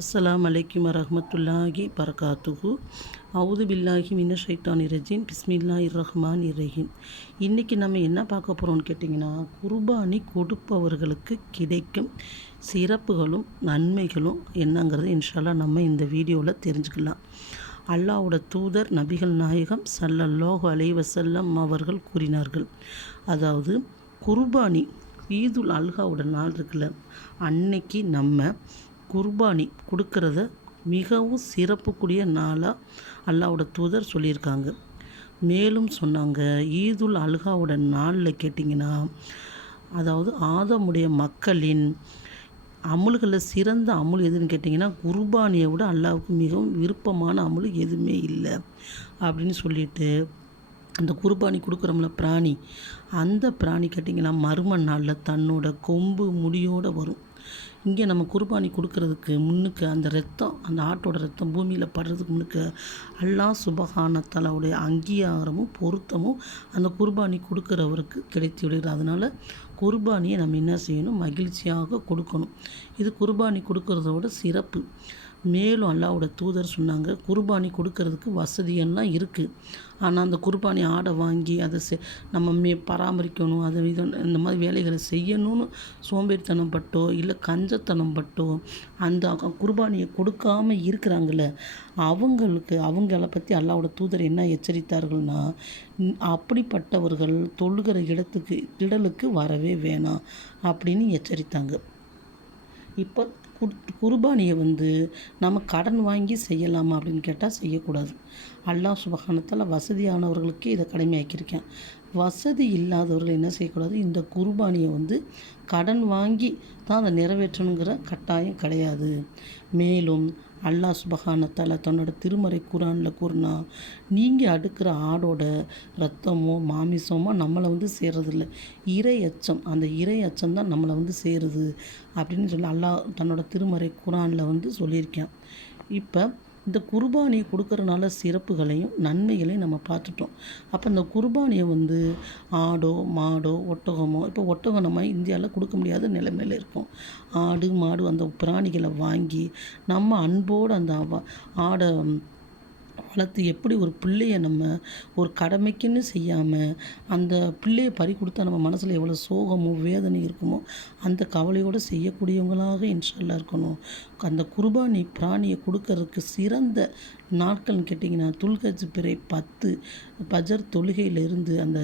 அஸ்ஸலாமு அலைக்கும் வரஹ்மத்துல்லாஹி பரகாத்துஹு. அவுது பில்லாஹி மின ஷைத்தானி ரஜீம். பிஸ்மில்லாஹிர் ரஹ்மானிர் ரஹீம். இன்றைக்கி நம்ம என்ன பார்க்க போகிறோம்னு கேட்டிங்கன்னா, குர்பானி கொடுப்பவர்களுக்கு கிடைக்கும் சிறப்புகளும் நன்மைகளும் என்னங்கிறது இன்ஷால்லா நம்ம இந்த வீடியோவில் தெரிஞ்சுக்கலாம். அல்லாஹ்வோட தூதர் நபிகள் நாயகம் ஸல்லல்லாஹு அலைஹி வஸல்லம் அவர்கள் கூறினார்கள், அதாவது குர்பானி ஈதுல் அல்ஹாவோட நாள் இருக்குல்ல, அன்னைக்கு நம்ம குர்பானி கொடுக்கறத மிகவும் சிறப்புக்குரிய நாளாக அல்லாஹ்வோட தூதர் சொல்லியிருக்காங்க. மேலும் சொன்னாங்க, ஈதுல் அல்ஹாவோட நாளில் கேட்டிங்கன்னா, அதாவது ஆதமுடைய மக்களின் அமுல்களில் சிறந்த அமுல் எதுன்னு கேட்டிங்கன்னா, குர்பானியை விட அல்லாஹ்வுக்கு மிகவும் விருப்பமான அமுல் எதுவுமே இல்லை அப்படின்னு சொல்லிட்டு, அந்த குர்பானி கொடுக்குறோம்ல பிராணி, அந்த பிராணி கேட்டிங்கன்னா மறும நாளில் தன்னோட கொம்பு முடியோடு வரும். இங்கே நம்ம குர்பானி கொடுக்கறதுக்கு முன்னுக்கு அந்த ரத்தம், அந்த ஆட்டோட ரத்தம் பூமியில் படுறதுக்கு முன்னுக்கு அல்லாஹ் சுபஹான தஆலாவுடைய அங்கீகாரமும் பொருத்தமும் அந்த குர்பானி கொடுக்குறவருக்கு கிடைத்து விடுகிறது. அதனால் குர்பானியை நம்ம என்ன செய்யணும், மகிழ்ச்சியாக கொடுக்கணும். இது குர்பானி கொடுக்கறதோட சிறப்பு. மேலும் அல்லாஹ்வோட தூதர் சொன்னாங்க, குர்பானி கொடுக்கறதுக்கு வசதியெல்லாம் இருக்குது. ஆனால் அந்த குர்பானி ஆடை வாங்கி அதை நம்ம பராமரிக்கணும், அதை இந்த மாதிரி வேலைகளை செய்யணும்னு சோம்பேறித்தனம் பட்டோ இல்லை கஞ்சத்தனம் பட்டோ அந்த குர்பானியை கொடுக்காமல் இருக்கிறாங்கள, அவங்கள பற்றி அல்லாஹ்வோட தூதர் என்ன எச்சரித்தார்கள்னா, அப்படிப்பட்டவர்கள் தொழுகிற இடலுக்கு வரவே வேணாம் அப்படின்னு எச்சரித்தாங்க. இப்போ குர்பானியை நம்ம கடன் வாங்கி செய்யலாமா அப்படின்னு கேட்டால் செய்யக்கூடாது. அல்லாஹ் சுப்ஹானஹு வ தஆலா வசதியானவர்களுக்கு இதை கடமையாக்கியிருக்கேன். வசதி இல்லாதவர்கள் என்ன செய்யக்கூடாது, இந்த குர்பானியை கடன் வாங்கி தான் அதை நிறைவேற்றணுங்கிற கட்டாயம் கிடையாது. மேலும் அல்லாஹ் சுப்ஹானஹு வ தஆலா தன்னோட திருமறை குர்ஆனில் கூறினா, நீங்கள் அடுக்கிற ஆடோட ரத்தமோ மாமிசமோ நம்மளை சேர்றதில்ல, இறை அச்சம், அந்த இறை அச்சம் தான் நம்மளை சேருது அப்படின்னு சொல்லி அல்லாஹ் தன்னோட திருமறை குர்ஆனில் சொல்லியிருக்கேன். இப்போ இந்த குர்பானியை கொடுக்கறனால சிறப்புகளையும் நன்மைகளையும் நம்ம பார்த்துட்டோம். அப்போ இந்த குர்பானியை ஆடோ மாடோ ஒட்டகமோ, இப்போ ஒட்டகம் நம்ம இந்தியாவில் கொடுக்க முடியாத நிலைமையில் இருக்கும். ஆடு மாடு அந்த பிராணிகளை வாங்கி நம்ம அன்போடு அந்த ஆடை வளர்த்து எப்படி ஒரு பிள்ளையை நம்ம ஒரு கடமைக்குன்னு செய்யாமல் அந்த பிள்ளையை பறி கொடுத்தா நம்ம மனசில் எவ்வளோ சோகமோ வேதனை இருக்குமோ அந்த கவலையோடு செய்யக்கூடியவங்களாக இன்ஷால்லா இருக்கணும். அந்த குர்பானி பிராணியை கொடுக்கறதுக்கு சிறந்த நாட்கள்னு கேட்டிங்கன்னா, துல்ஹஜ் பிறை 10 பஜர் தொழுகையிலிருந்து அந்த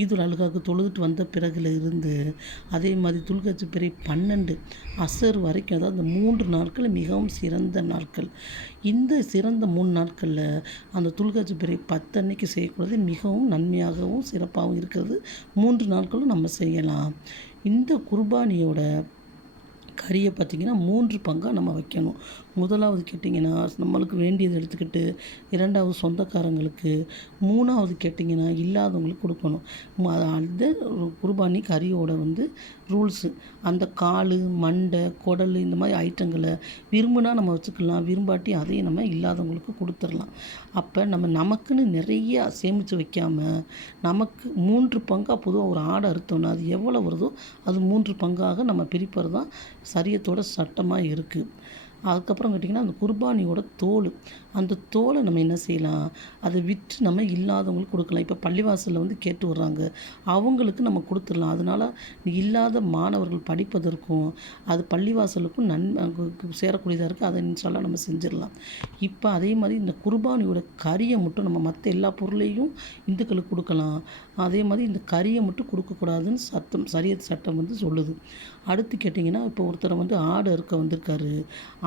ஈதுல் அல்ஹாவுக்கு தொழுதுட்டு வந்த பிறகுல இருந்து, அதே மாதிரி துல்ஹஜ் பிறை 12 அசர் வரைக்கும், அதாவது அந்த 3 நாட்கள் மிகவும் சிறந்த நாட்கள். இந்த சிறந்த 3 நாட்களில் அந்த துல்ஹஜ் பிறை 10 அன்னைக்கு செய்யக்கூடாது, மிகவும் நன்மையாகவும் சிறப்பாகவும் இருக்கிறது. 3 நாட்களும் நம்ம செய்யலாம். இந்த குர்பானியோட கறியை பார்த்திங்கன்னா 3 பங்காக நம்ம வைக்கணும். முதலாவது கேட்டிங்கன்னா நம்மளுக்கு வேண்டியது எடுத்துக்கிட்டு, 2வது சொந்தக்காரங்களுக்கு, 3வது கேட்டிங்கன்னா இல்லாதவங்களுக்கு கொடுக்கணும். அந்த குர்பானி கறியோட ரூல்ஸு, அந்த கால் மண்டை குடல் இந்த மாதிரி ஐட்டங்களை விரும்புனா நம்ம வச்சுக்கலாம், விரும்பாட்டி அதையும் நம்ம இல்லாதவங்களுக்கு கொடுத்துடலாம். அப்போ நமக்குன்னு நிறையா சேமித்து வைக்காமல் நமக்கு 3 பங்காக, பொதுவாக ஒரு ஆடை அறுத்தோன்னா அது எவ்வளோ வருதோ அது 3 பங்காக நம்ம பிரிப்பது தான் சரியத்தோட சட்டமாக இருக்குது. அதுக்கப்புறம் கேட்டிங்கன்னா, அந்த குர்பானியோட தோல், அந்த தோலை நம்ம என்ன செய்யலாம், அதை விற்று நம்ம இல்லாதவங்களுக்கு கொடுக்கலாம். இப்போ பள்ளிவாசலில் கேட்டு வர்றாங்க, அவங்களுக்கு நம்ம கொடுத்துடலாம். அதனால் இல்லாத மாணவர்கள் படிப்பதற்கும் அது பள்ளிவாசலுக்கும் சேரக்கூடியதாக இருக்குது. அதை இன்ஷால்லா நம்ம செஞ்சிடலாம். இப்போ அதே மாதிரி இந்த குர்பானியோட கறியை மட்டும் நம்ம மற்ற எல்லா பொருளையும் இந்துக்களுக்கு கொடுக்கலாம், அதே மாதிரி இந்த கறியை மட்டும் கொடுக்கக்கூடாதுன்னு சரியத் சட்டம் சொல்லுது. அடுத்து கேட்டிங்கன்னா, இப்போ ஒருத்தரை ஆடு அறுக்க வந்திருக்காரு,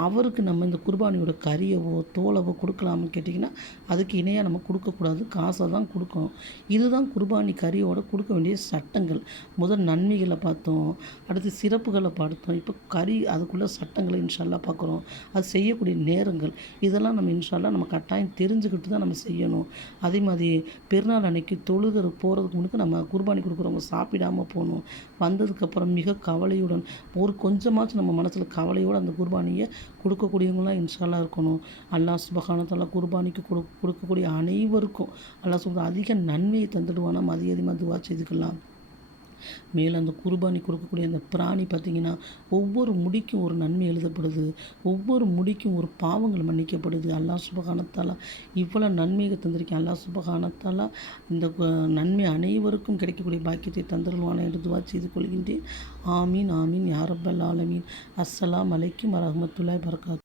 அவருக்கு நம்ம இந்த குர்பானியோட கறியவோ தோலவோ கொடுக்கலாம்னு கேட்டிங்கன்னா, அதுக்கு இணையாக நம்ம கொடுக்கக்கூடாது, காசை தான் கொடுக்கணும். இதுதான் குர்பானி கறியோட கொடுக்க வேண்டிய சட்டங்கள். முதல் நன்மைகளை பார்த்தோம், அடுத்து சிறப்புகளை பார்த்தோம், இப்போ கறி அதுக்குள்ள சட்டங்களை இன்ஷால்லா பார்க்குறோம். அது செய்யக்கூடிய நேரங்கள், இதெல்லாம் நம்ம இன்ஷால்லா நம்ம கட்டாயம் தெரிஞ்சுக்கிட்டு தான் நம்ம செய்யணும். அதே மாதிரி பெருநாள் அன்னைக்கு போகிறதுக்கு முன்னுக்கு நம்ம குர்பானி கொடுக்குறவங்க சாப்பிடாமல் போகணும். வந்ததுக்கப்புறம் மிக கவலையுடன், ஒரு கொஞ்சமாச்சும் நம்ம மனசில் கவலையோடு அந்த குர்பானியை கொடுக்கக்கூடியவங்களாம் இன்ஷால்லா இருக்கணும். அல்லாஹ் சுப்ஹானஹு வ தஆலா குர்பானிக்கு கொடுக்கக்கூடிய அனைவருக்கும் அல்லாஹ் அதிக நன்மையை தந்துடுவானா. அதிகமாக துவா செய்துக்கலாம். மேலும் அந்த குர்பானி கொடுக்கக்கூடிய அந்த பிராணி பார்த்திங்கன்னா ஒவ்வொரு முடிக்கும் ஒரு நன்மை எழுதப்படுது, ஒவ்வொரு முடிக்கும் ஒரு பாவங்கள் மன்னிக்கப்படுது. அல்லாஹ் சுப்ஹானஹு வ தஆலா இவ்வளோ நன்மையை தந்திருக்கேன். அல்லாஹ் சுப்ஹானஹு வ தஆலா இந்த நன்மை அனைவருக்கும் கிடைக்கக்கூடிய பாக்கியத்தை தந்தருள்வான என்று துஆ செய்து கொள்கின்றேன். ஆமீன் ஆமீன் யா ரப்பல் ஆலமீன். அஸ்ஸலாமு அலைக்கும் வரஹ்மத்துல்லாஹி வபரகாத்துஹு.